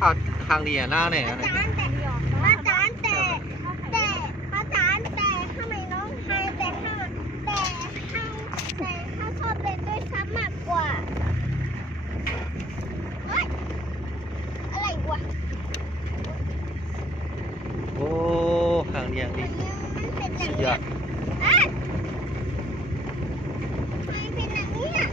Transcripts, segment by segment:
เอาทางนี้หน้าเนี่ย อา นะ จารย์แต่ทำไมน้องไทยแต่ข้าชอบเล่นด้วยซ้ำมากกว่าเฮ้ยอะไรวะ โอ้ทางนี้นี่ มันเป็นอย่าง สุดย นี้ อด อ่ะมันเป็นอย่างนี้อ่ะ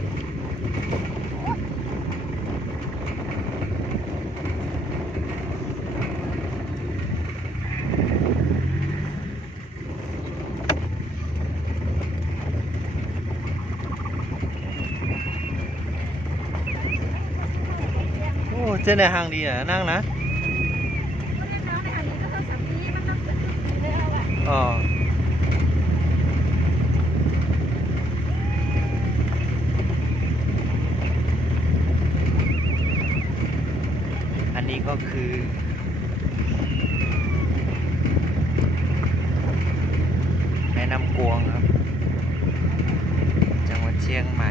โอ้เจ้าในทางดีนะนั่งนะอ๋ออันนี้ก็คือแม่น้ำกวงครับ จังหวัดเชียงใหม่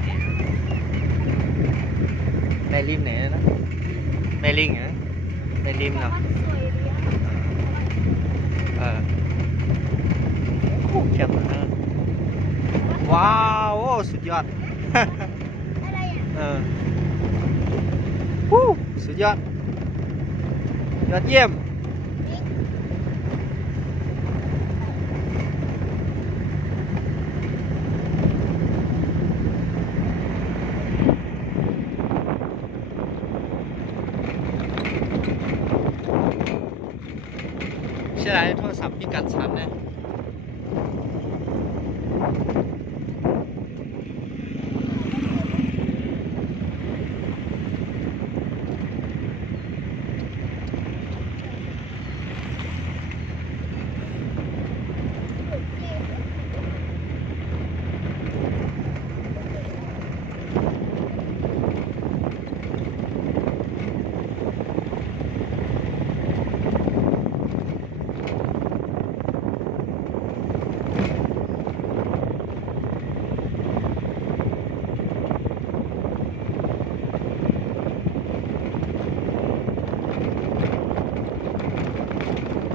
ในริมไหนนะในลิงเหรอในริมเนาะเออโอ้เข้มนะว้าวโอ้สุดยอด อะไรอ่ะ เออวู้สุดยอด ยอดเยี่ยม ใช่ไหมโทรศัพท์มีการชันเนี่ย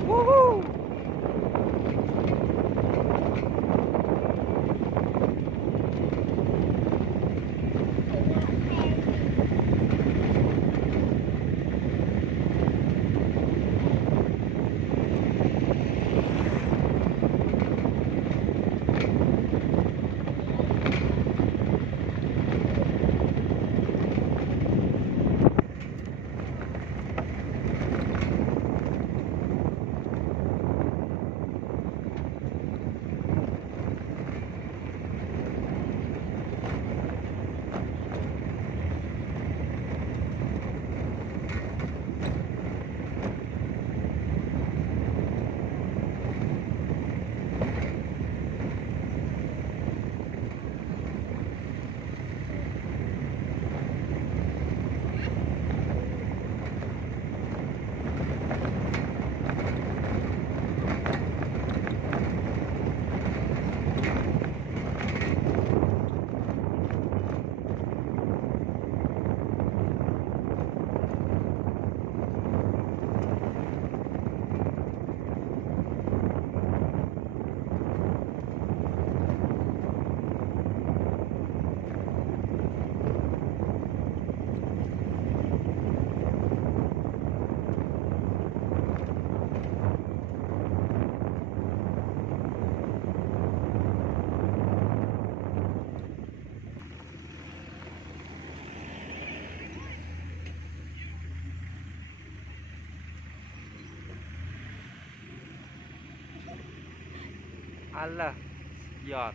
วู้ฮู้อันละยอด